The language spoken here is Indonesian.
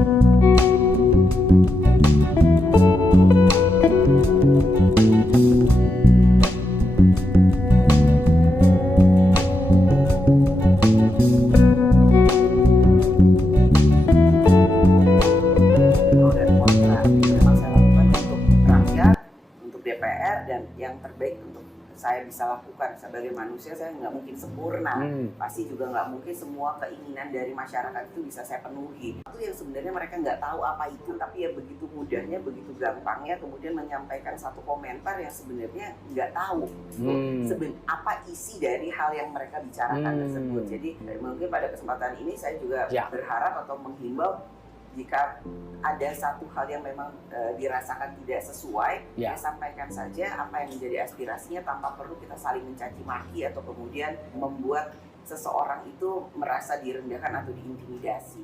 Dan kontra memang saya lakukan untuk rakyat, untuk DPR, dan yang terbaik untuk saya bisa lakukan sebagai manusia. Saya nggak mungkin sempurna, pasti juga nggak mungkin semua keinginan dari masyarakat itu bisa saya penuhi. Itu yang sebenarnya mereka nggak tahu apa itu, tapi ya begitu mudahnya, begitu gampangnya kemudian menyampaikan satu komentar yang sebenarnya nggak tahu apa isi dari hal yang mereka bicarakan tersebut. Jadi mungkin pada kesempatan ini saya juga berharap atau menghimbau, jika ada satu hal yang memang dirasakan tidak sesuai, ya sampaikan saja apa yang menjadi aspirasinya tanpa perlu kita saling mencaci maki atau kemudian membuat seseorang itu merasa direndahkan atau diintimidasi.